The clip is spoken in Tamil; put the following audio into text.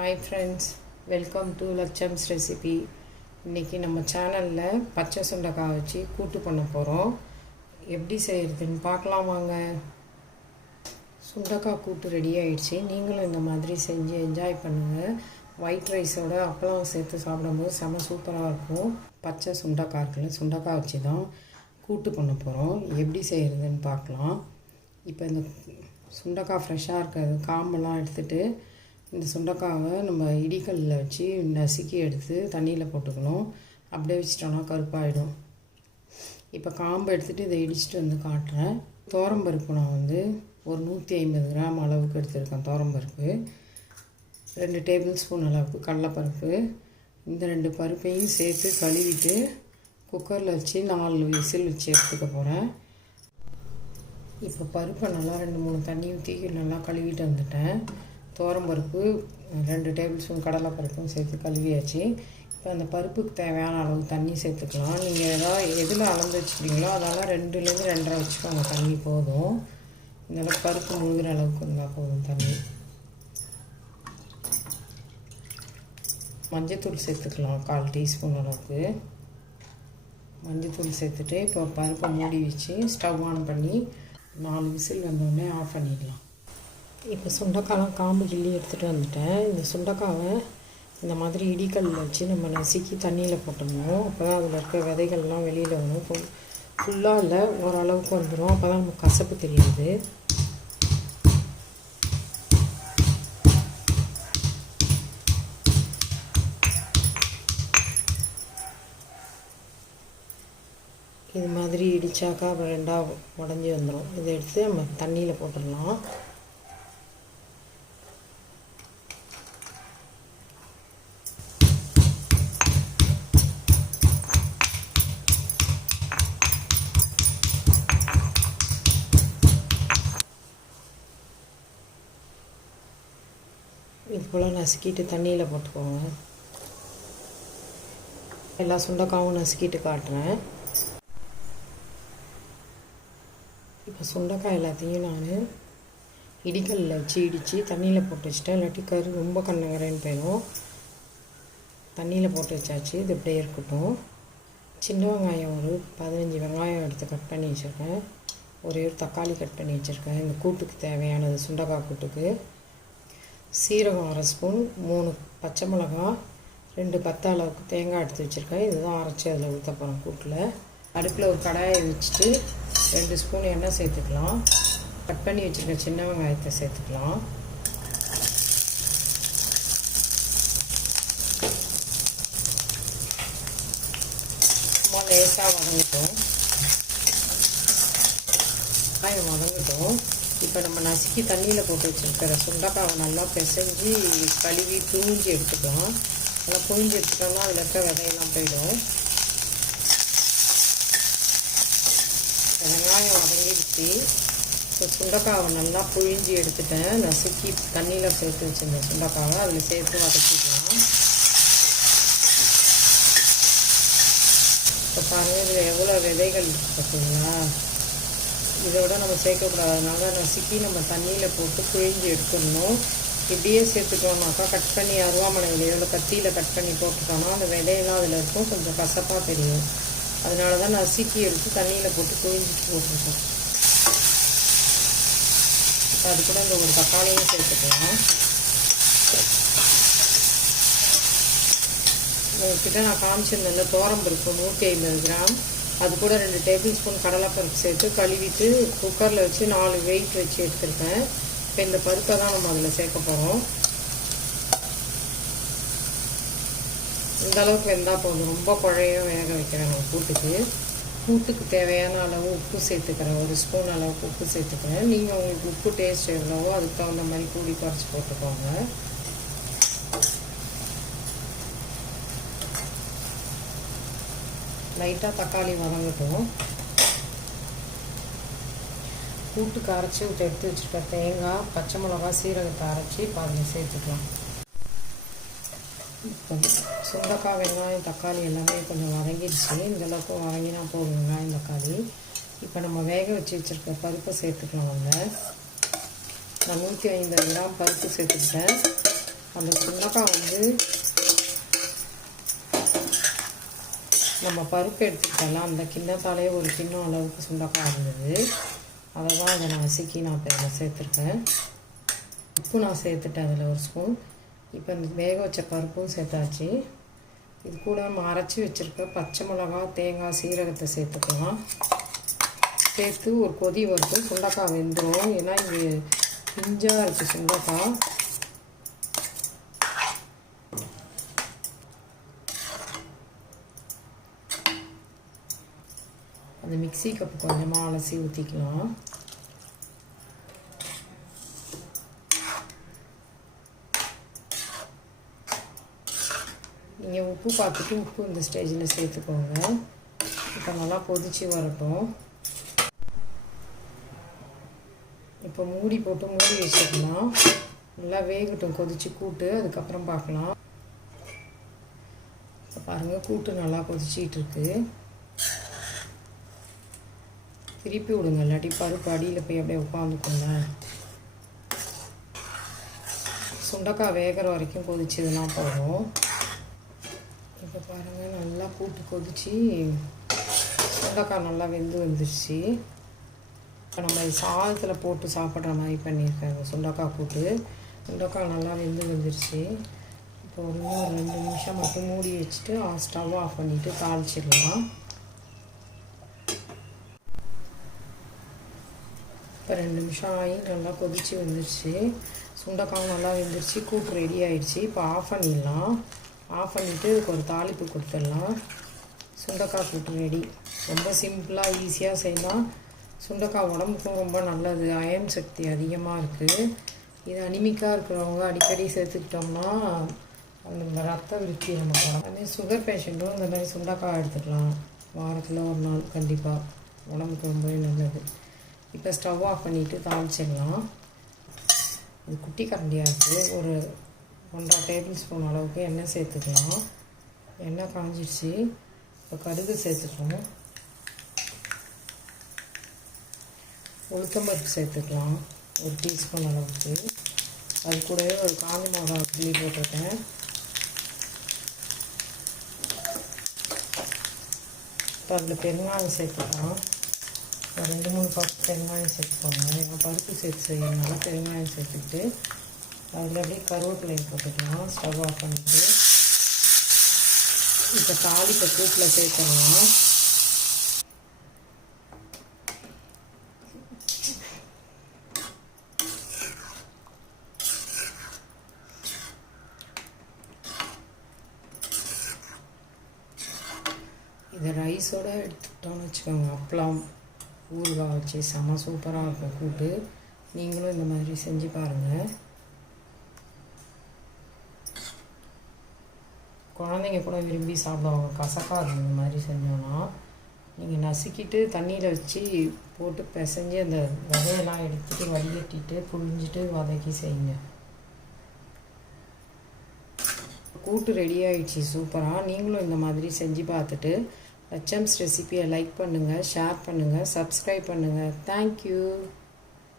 ஹாய் ஃப்ரெண்ட்ஸ், வெல்கம் டு லட்சம்ஸ் ரெசிபி. இன்றைக்கி நம்ம சேனலில் பச்சை சுண்டைக்காய் வச்சு கூட்டு பண்ண போகிறோம். எப்படி செய்கிறதுன்னு பார்க்கலாம் வாங்க. சுண்டைக்காய் கூட்டு ரெடி ஆகிடுச்சு. நீங்களும் இந்த மாதிரி செஞ்சு என்ஜாய் பண்ணுங்கள். ஒயிட் ரைஸோட அப்பளம் சேர்த்து சாப்பிடும்போது செம சூப்பராக இருக்கும். பச்சை சுண்டைக்காய் இருக்குல்ல, சுண்டைக்காய் வச்சு தான் கூட்டு பண்ண போகிறோம். எப்படி செய்கிறதுன்னு பார்க்கலாம். இப்போ இந்த சுண்டைக்காய் ஃப்ரெஷ்ஷாக இருக்கிறது காம்பெல்லாம் எடுத்துகிட்டு இந்த சுண்டைக்காவை நம்ம இடிக்கல்லில் வச்சு நசுக்கி எடுத்து தண்ணியில் போட்டுக்கணும். அப்படியே வச்சிட்டோன்னா கருப்பாயிடும். இப்போ காம்பை எடுத்துகிட்டு இதை இடிச்சிட்டு வந்து காட்டுறேன். துவரம்பருப்பு நான் ஒரு 150 கிராம் அளவுக்கு எடுத்துருக்கேன். துவரம்பருப்பு 2 டேபிள் ஸ்பூன் அளவுக்கு கடலைப்பருப்பு. இந்த 2 பருப்பையும் சேர்த்து கழுவிட்டு குக்கரில் வச்சு 4 விசில் வச்சு எடுத்துக்க போகிறேன். இப்போ பருப்பை நல்லா 2-3 தண்ணி ஊற்றி நல்லா கழுவிட்டு வந்துட்டேன். துவரம்பருப்பு 2 டேபிள் ஸ்பூன் கடலைப்பருப்பும் சேர்த்து கழுவியாச்சு. இப்போ அந்த பருப்புக்கு தேவையான அளவு தண்ணி சேர்த்துக்கலாம். நீங்கள் எதில் அளந்து வச்சுக்கிறீங்களோ அதெல்லாம் 2லேருந்து 2.5 வச்சுக்கோங்க. தண்ணி போதும். இதெல்லாம் பருப்பு முழுகிற அளவுக்கு இருந்தால் போதும் தண்ணி. மஞ்சத்தூள் சேர்த்துக்கலாம் 1/4 டீஸ்பூன் அளவுக்கு. மஞ்சத்தூள் சேர்த்துட்டு இப்போ பருப்பை மூடி வச்சு ஸ்டவ் ஆன் பண்ணி 4 விசில் வந்தோடனே ஆஃப் பண்ணிடலாம். இப்போ சுண்டைக்காலாம் காம்பு கிள்ளி எடுத்துகிட்டு வந்துட்டேன். இந்த சுண்டைக்காவை இந்த மாதிரி இடிக்கல்லில் வச்சு நம்ம நசுக்கி தண்ணியில் போட்டுடணும். அப்போ தான் அதில் இருக்க விதைகள்லாம் வெளியில் வரும். ஃபுல்லாக இல்லை, ஓரளவுக்கு வந்துடும். அப்போ தான் நமக்கு கசப்பு தெரியாது. இது மாதிரி இடித்தாக்கா அப்புறம் 2ஆக உடஞ்சி வந்துடும். இதை எடுத்து நம்ம தண்ணியில் போட்டுடலாம். இது போல் நசுக்கிட்டு தண்ணியில் போட்டுக்கோங்க. எல்லா சுண்டைக்காவும் நசுக்கிட்டு காட்டுறேன். இப்போ சுண்டைக்காய் எல்லாத்தையும் நான் இடிக்கல்லில் வச்சு இடித்து தண்ணியில் போட்டு வச்சுட்டேன். இல்லாட்டி ரொம்ப கண்ணங்கரைன்னு போயிடும். தண்ணியில் போட்டு வச்சாச்சு. இது இப்படியே இருக்கட்டும். சின்ன வெங்காயம் ஒரு 15 வெங்காயம் எடுத்து கட் பண்ணி வச்சுருக்கேன். ஒரே ஒரு தக்காளி கட் பண்ணி வச்சுருக்கேன். இந்த கூட்டுக்கு தேவையானது, சுண்டைக்காய் கூட்டுக்கு. சீரகம் 1/2 ஸ்பூன், 3 பச்சை மிளகா, 2 பத்தை அளவுக்கு தேங்காய் எடுத்து வச்சுருக்கேன். இதுதான் அரைச்சி அதில் ஊற்ற போகிறேன் கூட்டில். அடுப்பில் ஒரு கடாயை வச்சுட்டு 2 ஸ்பூன் எண்ணெய் சேர்த்துக்கலாம். கட் பண்ணி வச்சுருக்க சின்ன வெங்காயத்தை சேர்த்துக்கலாம். சும்மா லேசாக வதங்கட்டும். வெங்காயம் வதங்கட்டும். இப்போ நம்ம நசுக்கி தண்ணியில் போட்டு வச்சுருக்கிற சுண்டைக்காவை நல்லா பிசைஞ்சு கழுவி புழிஞ்சு எடுத்துக்கலாம். நல்லா புழிஞ்சு எடுத்துட்டோம்னா அதில் இருக்க விதையெல்லாம் போயிடும். வெங்காயம் வதங்கிடுச்சு. இப்போ சுண்டைக்காவை நல்லா புழிஞ்சு எடுத்துட்டேன். நசுக்கி தண்ணியில் சேர்த்து வச்சுருந்தேன் சுண்டைக்காவை அதில் சேர்த்து வதக்கிக்கலாம். இப்போ பாருங்கள், இதில் எவ்வளோ விதைகள் இருக்குது பார்த்தீங்களா. இதோட நம்ம சேர்க்கக்கூடாதனால நசுக்கி நம்ம தண்ணியில் போட்டு புழிஞ்சு எடுத்துடணும். இப்படியே சேர்த்துட்டோம்னாக்கா கட் பண்ணி அருவாமனை இலையோட கத்தியில் கட் பண்ணி போட்டுட்டோம்னா அந்த விதையெல்லாம் அதில் இருக்கும், கொஞ்சம் கசப்பாக தெரியும். அதனால தான் நசுக்கி எடுத்து தண்ணியில் போட்டு புழிஞ்சிட்டு போட்டுருக்கோம். அது கூட இந்த ஒரு தக்காளியும் சேர்த்துக்கலாம். உங்கள்கிட்ட நான் காமிச்சிருந்தேன்ல துவரம்பருப்பு 150 கிராம், அது கூட 2 டேபிள் ஸ்பூன் கடலைப்பருப்பு சேர்த்து கழுவிட்டு குக்கரில் வச்சு 4 வெயிட் வச்சு எடுத்துருக்கேன். இப்போ இந்த பருப்பை தான் நம்ம அதில் சேர்க்க போகிறோம். இந்த அளவுக்கு வெந்தால் போதும். ரொம்ப குழையும் வேக வைக்கிறேன் நான் கூட்டுக்கு தேவையான அளவு உப்பு சேர்த்துக்கிறேன். 1 ஸ்பூன் அளவுக்கு உப்பு சேர்த்துக்கிறேன். நீங்கள் உங்களுக்கு உப்பு டேஸ்ட் எவ்வளவோ அதுக்கு தகுந்த மாதிரி கூடி குறைச்சி போட்டுக்கோங்க. லைட்டாக தக்காளி வதங்கட்டும். கூட்டுக்கு அரைச்சி எடுத்து வச்சுருக்க தேங்காய், பச்சை மிளகா, சீரகத்தை அரைச்சி பாருங்கள் சேர்த்துக்கலாம். சுண்டைக்காய், வெங்காயம், தக்காளி எல்லாமே கொஞ்சம் வதங்கிடுச்சு. இந்தளவுக்கு வதங்கினா போதும் வெங்காயம், தக்காளி. இப்போ நம்ம வேக வச்சு வச்சுருக்க பருப்பை சேர்த்துக்கலாம். நான் 150 கிராம் பருப்பு சேர்த்துக்கிட்டேன். அந்த சுண்டக்காய் வந்து நம்ம பருப்பு எடுத்துக்கிட்டலாம், அந்த கிண்ணத்தாலே ஒரு கிண்ணம் அளவுக்கு சுண்டக்காய் இருந்தது. அதை தான் அதை நான் நசுக்கி நான் இப்போ இதில் சேர்த்துருக்கேன். உப்பு நான் சேர்த்துட்டேன் அதில் ஒரு ஸ்பூன். இப்போ இந்த வேக வச்ச பருப்பும் சேர்த்தாச்சு. இது கூட நம்ம அரைச்சி வச்சுருக்க பச்சை மிளகா, தேங்காய், சீரகத்தை சேர்த்துக்கலாம். சேர்த்து ஒரு கொதி வரைக்கும் சுண்டக்காய் வெந்துடும். ஏன்னா இது பிஞ்சாக இருக்குது சுண்டக்காய். அந்த மிக்ஸி கப்பு கொஞ்சமாக அலசி ஊற்றிக்கலாம். நீங்கள் உப்பு பார்த்துட்டு உப்பு இந்த ஸ்டேஜில் சேர்த்துக்கோங்க. இப்போ நல்லா கொதித்து வரட்டும். இப்போ மூடி போட்டு மூடி வச்சுக்கலாம். நல்லா வேகட்டும் கொதித்து கூட்டு, அதுக்கப்புறம் பார்க்கலாம். இப்போ பாருங்கள், கூட்டு நல்லா கொதிச்சிட்டு இருக்கு. திருப்பி விடுங்க, இல்லாட்டி பருப்பு அடியில் போய் அப்படியே உட்காந்துக்கோங்க. சுண்டக்காய் வேகிற வரைக்கும் கொதிச்சதுன்னா போதும். இப்போ பாருங்கள், நல்லா கூட்டு கொதித்து சுண்டக்காய் நல்லா வெந்து வந்துடுச்சு. இப்போ நம்ம சாதத்தில் போட்டு சாப்பிட்ற மாதிரி பண்ணியிருக்கேன் சுண்டக்காய் கூட்டு. சுண்டக்காய் நல்லா வெந்து வந்துடுச்சு. இப்போ ஒரு 2 நிமிஷம் மட்டும் மூடி வச்சுட்டு ஸ்டவ் ஆஃப் பண்ணிவிட்டு தாளிச்சிடலாம். இப்போ 2 நிமிஷம் ஆகி நல்லா கொதித்து வந்துடுச்சு. சுண்டக்காய் நல்லா வெந்துருச்சு, கூட்டு ரெடி ஆகிடுச்சு. இப்போ ஆஃப் பண்ணிடலாம். ஆஃப் பண்ணிவிட்டு இதுக்கு ஒரு தாளிப்பு கொடுத்துடலாம். சுண்டக்காய் கூட்டு ரெடி. ரொம்ப சிம்பிளாக ஈஸியாக செய்யலாம். சுண்டக்காய் உடம்புக்கும் ரொம்ப நல்லது, அயன் சக்தி அதிகமாக இருக்குது. இது அனிமிக்காக இருக்கிறவங்க அடிக்கடி சேர்த்துக்கிட்டோம்னா அந்த ரத்த விருத்தி நமக்கு வரும். அதே சுகர் பேஷண்ட்டும் இந்த மாதிரி சுண்டக்காய் எடுத்துக்கலாம். வாரத்தில் ஒரு நாள் கண்டிப்பாக, உடம்புக்கு ரொம்பவே நல்லது. இப்போ ஸ்டவ் ஆஃப் பண்ணிவிட்டு தாளிச்சிடலாம். இது குட்டி கரண்டியாக இருக்குது. ஒரு 1.5 டேபிள் ஸ்பூன் அளவுக்கு எண்ணெய் சேர்த்துக்கலாம். எண்ணெய் காஞ்சிடுச்சு. இப்போ கடுகு சேர்த்துக்கலாம். உளுத்தம்பருப்பு சேர்த்துக்கலாம் 1 டீஸ்பூன் அளவுக்கு. அது கூடவே ஒரு காஞ்ச மிளகாய் கிள்ளி போட்டிருக்கேன். இப்போ அதில் பெருங்காயம் சேர்த்துக்கலாம். ஒரு 2-3 கப் பெருங்காயம் சேர்த்துக்கோங்க. ஏன்னா பருப்பு சேர்த்து செய்யறதுனால பெருங்காயம் சேர்த்துக்கிட்டு அதில் அப்படியே கருவேப்பிலையை போட்டுக்கலாம். ஸ்டவ் ஆஃப் பண்ணிவிட்டு இப்போ தாளிப்பை கூட்டில் சேர்த்துடலாம். இதை ரைஸோடு எடுத்துக்கிட்டோம்னு வச்சுக்கோங்க, அப்பளம் ஊறுகாய் வச்சு செம்ம சூப்பராக இருக்கும் கூட்டு. நீங்களும் இந்த மாதிரி செஞ்சு பாருங்கள். குழந்தைங்க கூட விரும்பி சாப்பிடுவாங்க. கசக்காது இந்த மாதிரி செஞ்சோன்னா. நீங்கள் நசுக்கிட்டு தண்ணியில் வச்சு போட்டு பிசைஞ்சு அந்த விதையெல்லாம் எடுத்துகிட்டு வடிகட்டிட்டு புழிஞ்சிட்டு வதக்கி செய்யுங்க. கூட்டு ரெடி ஆகிடுச்சு சூப்பராக. நீங்களும் இந்த மாதிரி செஞ்சு பார்த்துட்டு HM's ரெசிபியை லைக் பண்ணுங்கள், ஷேர் பண்ணுங்கள், சப்ஸ்கிரைப் பண்ணுங்கள். தேங்க்யூ.